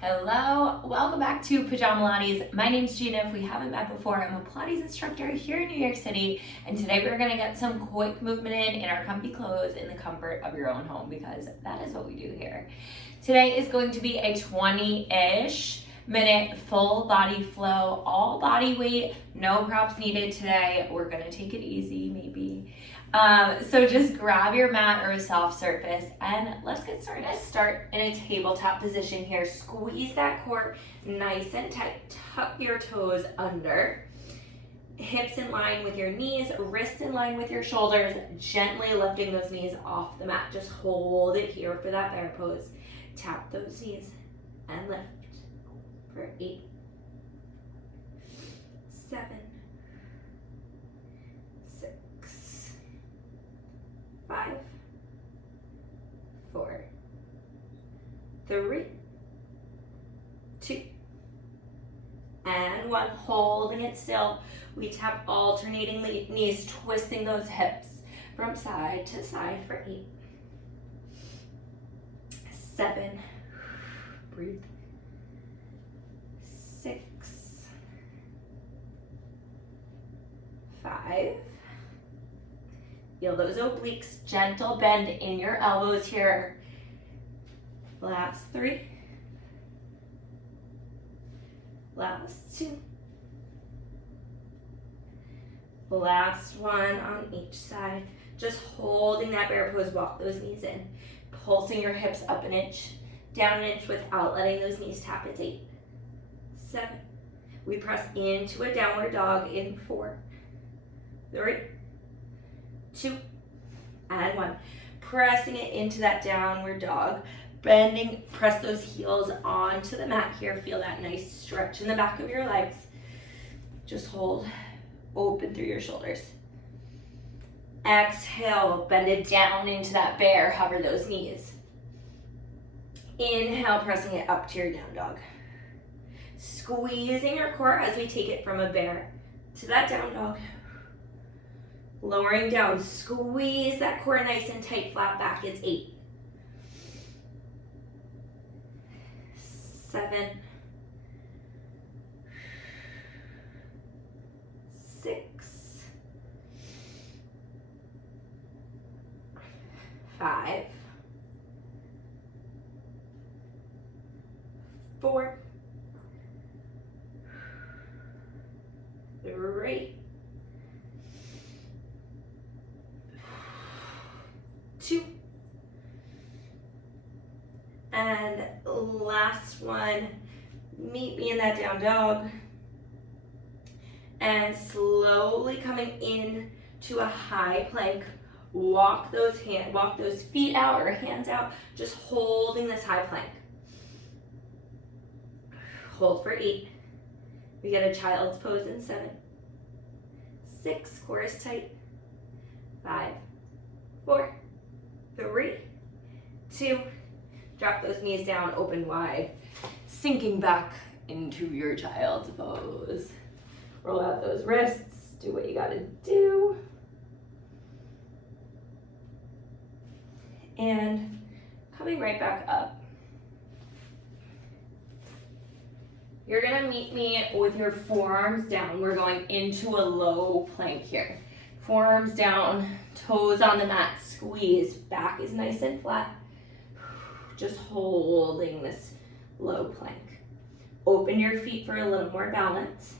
Hello, welcome back to Pajamalates. My name's Gina. If we haven't met before, I'm a Pilates instructor here in New York City, and today we're gonna get some quick movement in our comfy clothes in the comfort of your own home, because that is what we do here. Today is going to be a 20-ish minute full body flow, all body weight, no props needed today. We're gonna take it easy, maybe. So just grab your mat or a soft surface and let's get started. Let's start in a tabletop position here. Squeeze that core nice and tight. Tuck your toes under. Hips in line with your knees, wrists in line with your shoulders, gently lifting those knees off the mat. Just hold it here for that bear pose. Tap those knees and lift for 8, 7, 6, 5, 4, 3, 2, and 1. Holding it still. We tap alternating knees, twisting those hips from side to side for 8, 7, breathe, 6, 5. Feel those obliques, gentle bend in your elbows here. Last 3. Last 2. Last 1 on each side. Just holding that bear pose, walk those knees in. Pulsing your hips up an inch, down an inch without letting those knees tap. It's 8, 7. We press into a downward dog in 4, 3, 2, and 1. Pressing it into that downward dog. Bending, press those heels onto the mat here. Feel that nice stretch in the back of your legs. Just hold, open through your shoulders. Exhale, bend it down into that bear. Hover those knees. Inhale, pressing it up to your down dog. Squeezing your core as we take it from a bear to that down dog. Lowering down, squeeze that core nice and tight, flat back. It's 8, 7, 6, 5, 4, 3, 2, and last 1. Meet me in that down dog, and slowly coming in to a high plank. Walk those feet out or hands out, just holding this high plank. Hold for 8. We get a child's pose in 7, 6, core is tight, 5, 4, 3, 2, drop those knees down, open wide, sinking back into your child's pose. Roll out those wrists, do what you gotta do. And coming right back up. You're gonna meet me with your forearms down. We're going into a low plank here. Forearms down, toes on the mat, squeeze. Back is nice and flat. Just holding this low plank. Open your feet for a little more balance.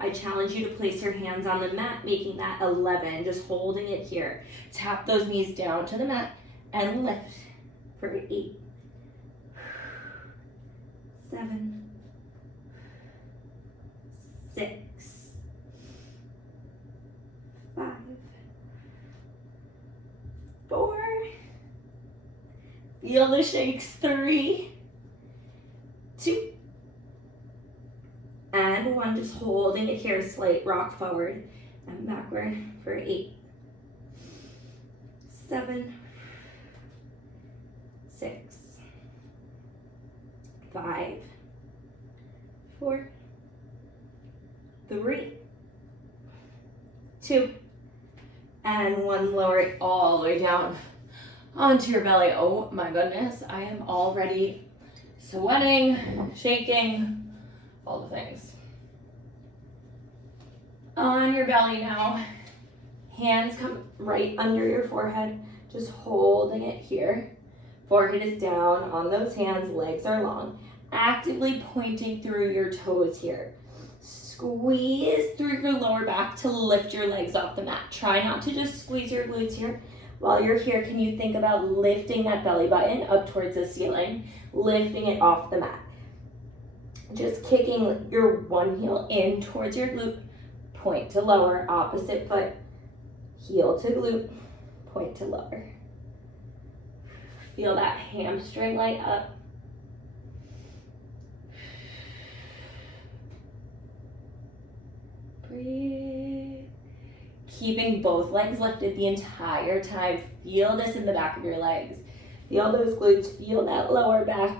I challenge you to place your hands on the mat, making that 11, just holding it here. Tap those knees down to the mat and lift for 8, 7, 6, 5, 4, feel the shakes, 3, 2, and 1. Just holding it here, slight rock forward and backward for 8, 7, 6, 5, 4, 3, 2, and 1. Lower it all the way down onto your belly. Oh my goodness, I am already sweating, shaking, all the things. On your belly now, hands come right under your forehead, just holding it here. Forehead is down on those hands, legs are long. Actively pointing through your toes here. Squeeze through your lower back to lift your legs off the mat. Try not to just squeeze your glutes here. While you're here, can you think about lifting that belly button up towards the ceiling, lifting it off the mat. Just kicking your one heel in towards your glute, point to lower, opposite foot, heel to glute, point to lower. Feel that hamstring light up. Breathe. Keeping both legs lifted the entire time. Feel this in the back of your legs. Feel those glutes, feel that lower back.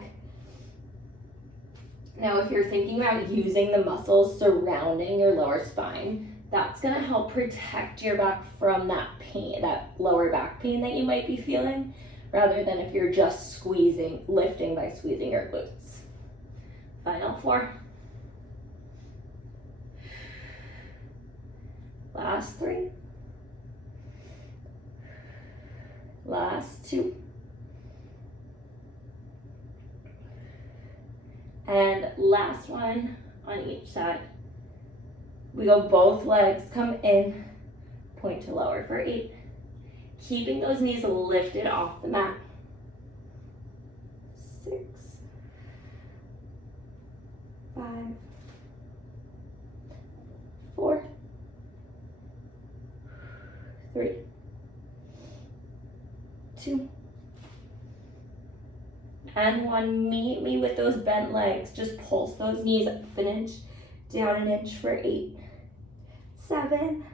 Now, if you're thinking about using the muscles surrounding your lower spine, that's gonna help protect your back from that pain, that lower back pain that you might be feeling, rather than if you're just squeezing, lifting by squeezing your glutes. Final 4. Last 3. Last 2. And last one on each side. We go both legs, come in, point to lower for 8. Keeping those knees lifted off the mat. 6, 5, 4, 3, 2, and 1. Meet me with those bent legs. Just pulse those knees up an inch, down an inch for 8, 7,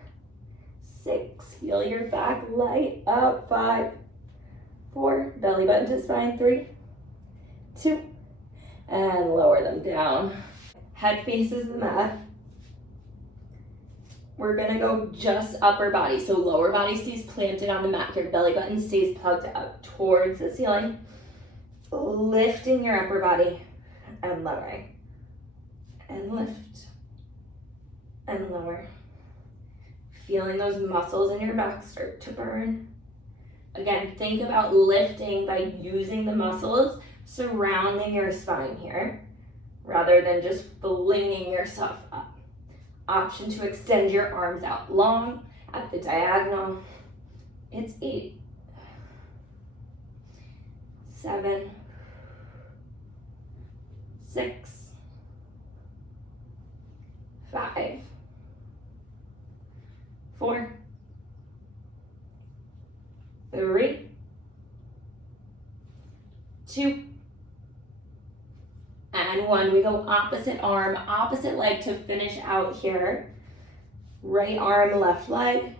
6. Feel your back light up. 5, 4. Belly button to spine. 3, 2, and lower them down. Head faces the mat. We're gonna go just upper body. So lower body stays planted on the mat here. Belly button stays plugged up towards the ceiling. Lifting your upper body and lowering. And lift and lower. Feeling those muscles in your back start to burn. Again, think about lifting by using the muscles surrounding your spine here, rather than just flinging yourself up. Option to extend your arms out long at the diagonal. It's 8, 7, 6, 5, 4, 3, 2, and 1. We go opposite arm, opposite leg to finish out here. Right arm, left leg,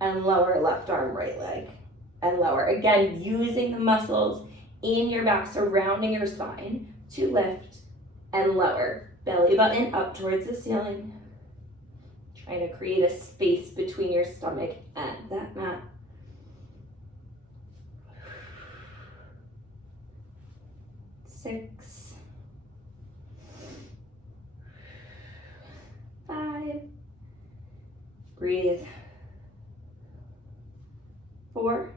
and lower left arm, right leg, and lower. Again, using the muscles in your back surrounding your spine to lift and lower. Belly button up towards the ceiling. Trying to create a space between your stomach and that mat. 6, 5, breathe. 4,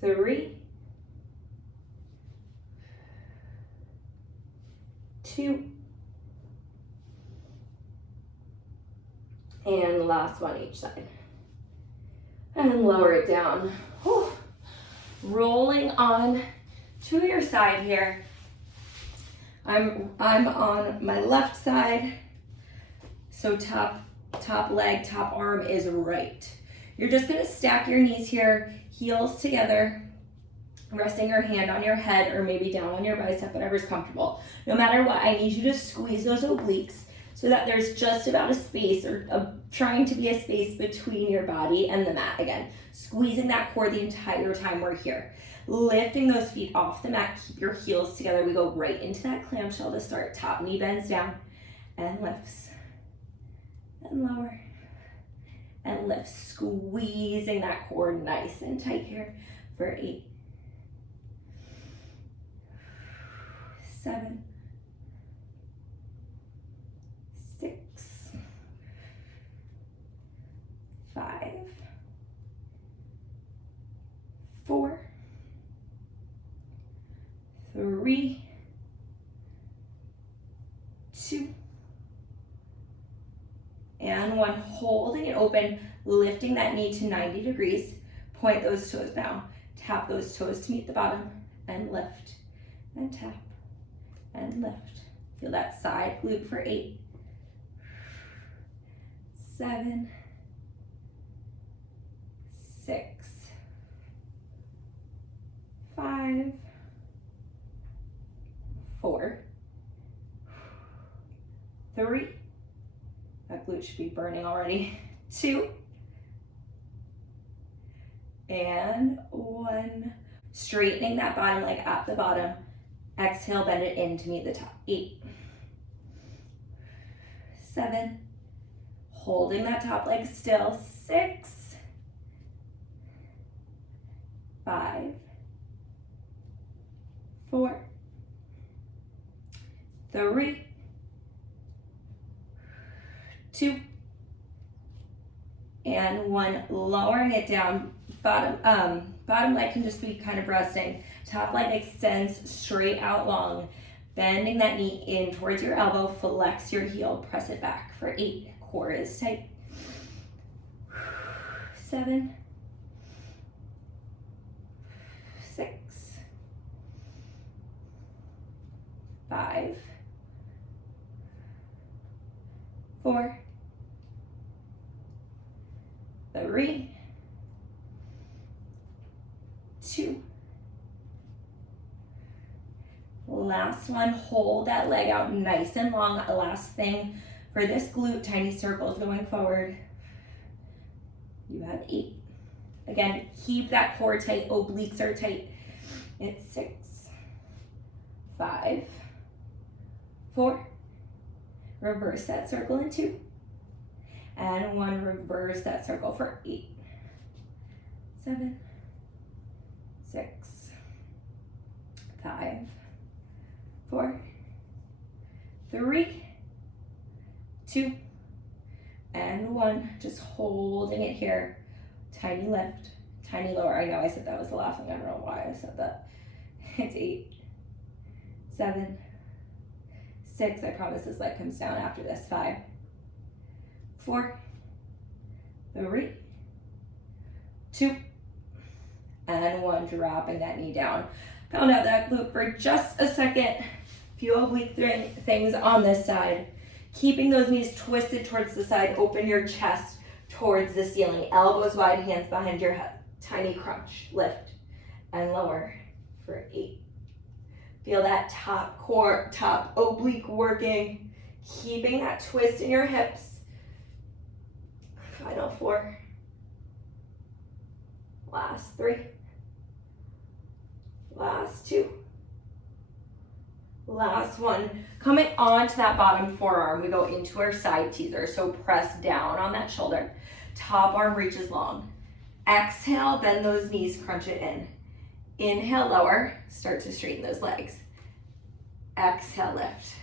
3, 2, and last one each side. And lower it down. Whew. Rolling on to your side here. I'm on my left side, so top leg, top arm is right. You're just gonna stack your knees here, heels together, resting your hand on your head or maybe down on your bicep, whatever's comfortable. No matter what, I need you to squeeze those obliques so that there's just about a space, or trying to be a space between your body and the mat. Again, squeezing that core the entire time we're here. Lifting those feet off the mat, keep your heels together. We go right into that clamshell to start. Top knee bends down and lifts and lower and lifts. Squeezing that core nice and tight here for 8, 7, 6, 5, 4, 3, 2, and 1. Holding it open, lifting that knee to 90 degrees. Point those toes now. Tap those toes to meet the bottom and lift and tap and lift. Feel that side glute for 8, 7, 6, 5, 4, 3, that glute should be burning already, 2, and 1. Straightening that bottom leg at the bottom. Exhale, bend it in to meet the top. 8, 7, holding that top leg still. 6, 5, 4, 3, 2, and 1. Lowering it down. Bottom leg can just be kind of resting. Top leg extends straight out long. Bending that knee in towards your elbow. Flex your heel. Press it back for 8. Core is tight. 7, 6, 5, 4, 3, 2. Last one, hold that leg out nice and long. Last thing for this glute, tiny circles going forward. You have 8. Again, keep that core tight, obliques are tight. It's 6, 5, 4, reverse that circle in 2, and 1, reverse that circle for 8, 7, 6, 5, 4, 3, 2, and 1. Just holding it here. Tiny lift, tiny lower. I know I said that was the last one. I don't know why I said that. It's 8, 7, 6. I promise this leg comes down after this. 5, 4, 3, 2, and 1. Dropping that knee down. Pound out that glute for just a second. Few oblique things on this side. Keeping those knees twisted towards the side. Open your chest towards the ceiling. Elbows wide, hands behind your head. Tiny crunch. Lift and lower for 8. Feel that top core, top oblique working. Keeping that twist in your hips. Final 4. Last 3. Last 2. Last 1. Coming onto that bottom forearm, we go into our side teaser. So press down on that shoulder. Top arm reaches long. Exhale, bend those knees, crunch it in. Inhale, lower. Start to straighten those legs. Exhale, lift.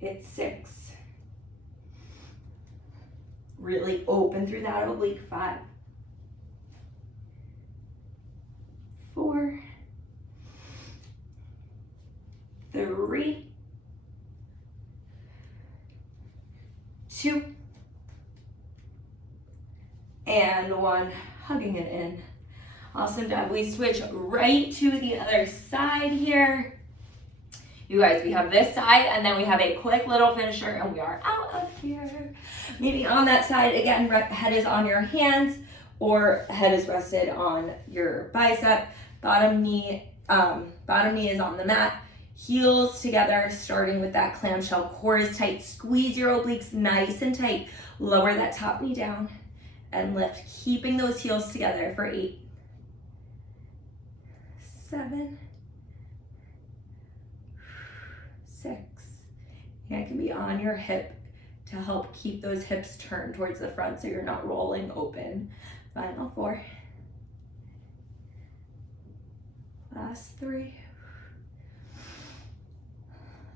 It's 6. Really open through that oblique. 5, 4, 3, 2, and 1. Hugging it in. Awesome job. We switch right to the other side here. You guys, we have this side and then we have a quick little finisher and we are out of here. Maybe on that side, again, head is on your hands or head is rested on your bicep. Bottom knee is on the mat. Heels together, starting with that clamshell. Core is tight. Squeeze your obliques nice and tight. Lower that top knee down and lift, keeping those heels together for 8, 7, 6. Hand can be on your hip to help keep those hips turned towards the front so you're not rolling open. Final 4. Last 3.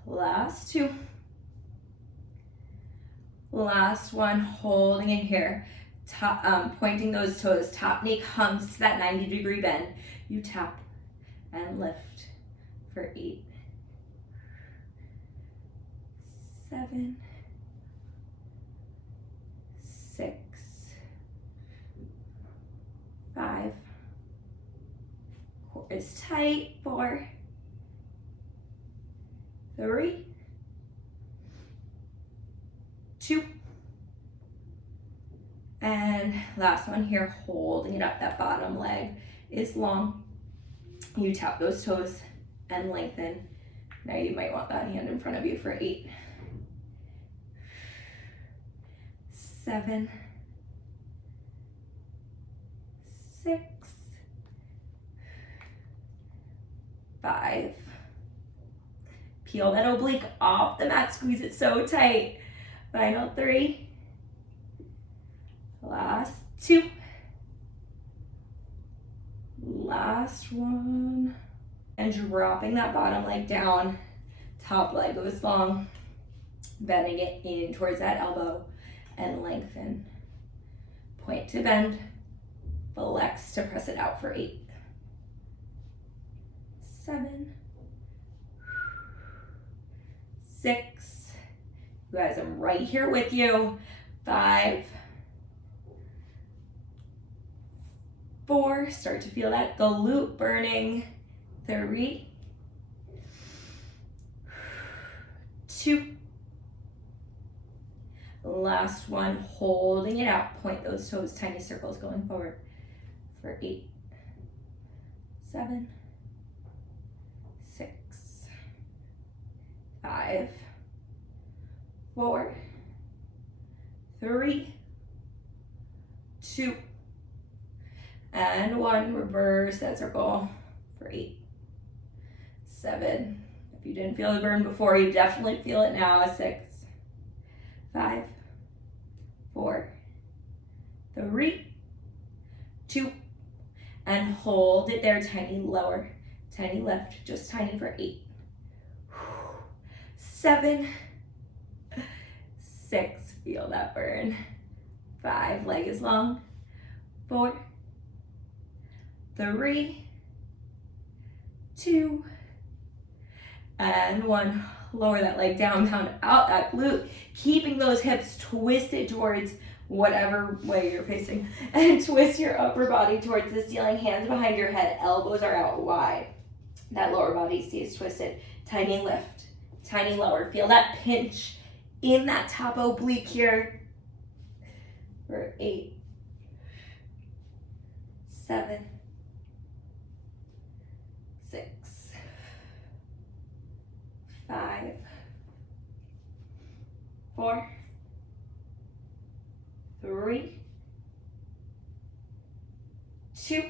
Last 2. Last one, holding it here. Top, pointing those toes. Top knee comes to that 90-degree bend. You tap and lift for 8, 7, 6, 5. Core is tight. 4, 3, 2, and last one here, holding it up. That bottom leg is long. You tap those toes and lengthen. Now you might want that hand in front of you for 8, 7, 6, 5. Peel that oblique off the mat, squeeze it so tight. Final 3. Last 2. Last 1. And dropping that bottom leg down. Top leg goes long. Bending it in towards that elbow and lengthen. Point to bend. Flex to press it out for 8, 7, 6. You guys, I'm right here with you. 5, 4. Start to feel that glute burning. 3, 2. Last one, holding it out. Point those toes, tiny circles going forward for 8, 7, 6, 5, 4, 3, 2, and 1. Reverse that circle for 8, 7. If you didn't feel the burn before, you definitely feel it now. 6, 5, 4, 3, 2, and hold it there. Tiny lower, tiny lift, just tiny for 8, 7, 6. Feel that burn. 5. Leg is long. 4, 3, 2, and 1. Lower that leg down, pound out that glute, keeping those hips twisted towards whatever way you're facing, and twist your upper body towards the ceiling, hands behind your head, elbows are out wide. That lower body stays twisted. Tiny lift, tiny lower. Feel that pinch in that top oblique here for 8, 7, 6, 5, 4, 3, 2.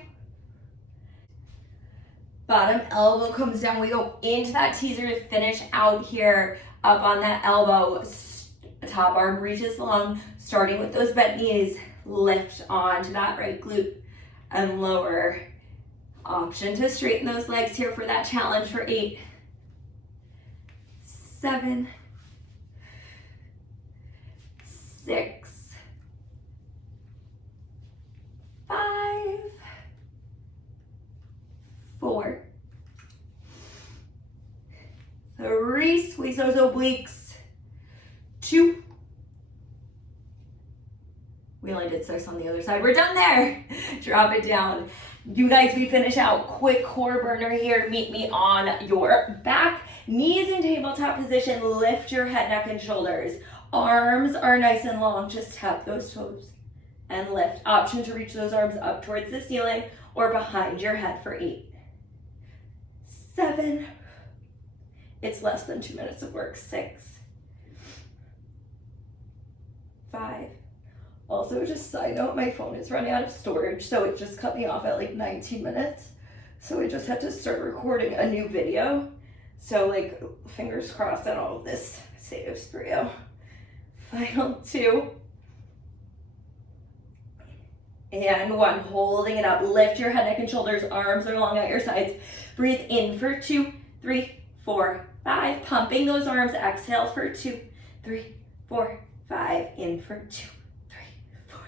Bottom elbow comes down. We go into that teaser to finish out here. Up on that elbow. Top arm reaches long. Starting with those bent knees. Lift onto that right glute and lower. Option to straighten those legs here for that challenge for 8, 7, 6, 5, 4, 3. Squeeze those obliques. 2. We only did 6 on the other side. We're done there. Drop it down. You guys, we finish out. Quick core burner here. Meet me on your back. Knees in tabletop position. Lift your head, neck, and shoulders. Arms are nice and long. Just tap those toes and lift. Option to reach those arms up towards the ceiling or behind your head for 8, 7. It's less than 2 minutes of work. 6, 5. Also, just side note, my phone is running out of storage, so it just cut me off at like 19 minutes. So I just had to start recording a new video. So like, fingers crossed that all of this saves for you. Final 2. And 1, holding it up. Lift your head, neck, and shoulders. Arms are long at your sides. Breathe in for 2, 3, 4, 5. Pumping those arms. Exhale for 2, 3, 4, 5. In for 2, 3, 4,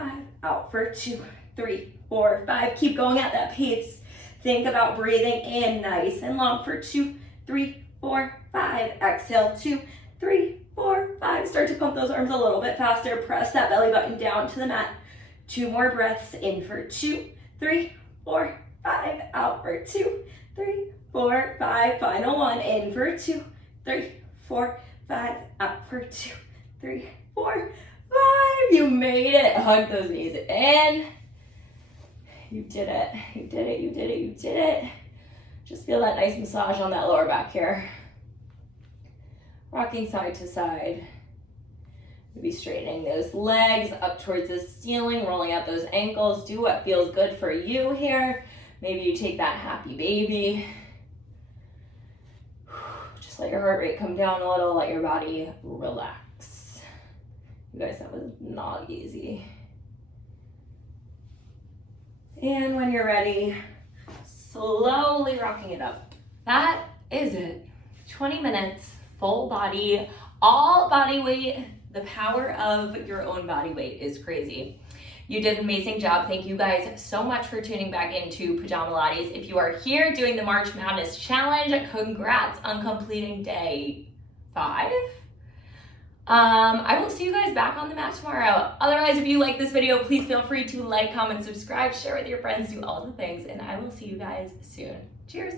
5. Out for 2, 3, 4, 5. Keep going at that pace. Think about breathing in nice and long for 2, 3, 4, 5. Exhale, 2, 3, 4, 5. Start to pump those arms a little bit faster. Press that belly button down to the mat. 2 more breaths. In for 2, 3, 4, 5. Out for 2, 3, 4, 5. Final one. In for 2, 3, 4, 5. Out for 2, 3, 4, 5. You made it. Hug those knees in. You did it. You did it. You did it. You did it. Just feel that nice massage on that lower back here. Rocking side to side. Maybe straightening those legs up towards the ceiling, rolling out those ankles. Do what feels good for you here. Maybe you take that happy baby. Just let your heart rate come down a little. Let your body relax. You guys, that was not easy. And when you're ready, slowly rocking it up. That is it. 20 minutes, full body, all body weight. The power of your own body weight is crazy. You did an amazing job. Thank you guys so much for tuning back into Pajamalates. If you are here doing the March Madness Challenge, congrats on completing day 5. I will see you guys back on the mat tomorrow. Otherwise, if you like this video, please feel free to like, comment, subscribe, share with your friends, do all the things, and I will see you guys soon. Cheers.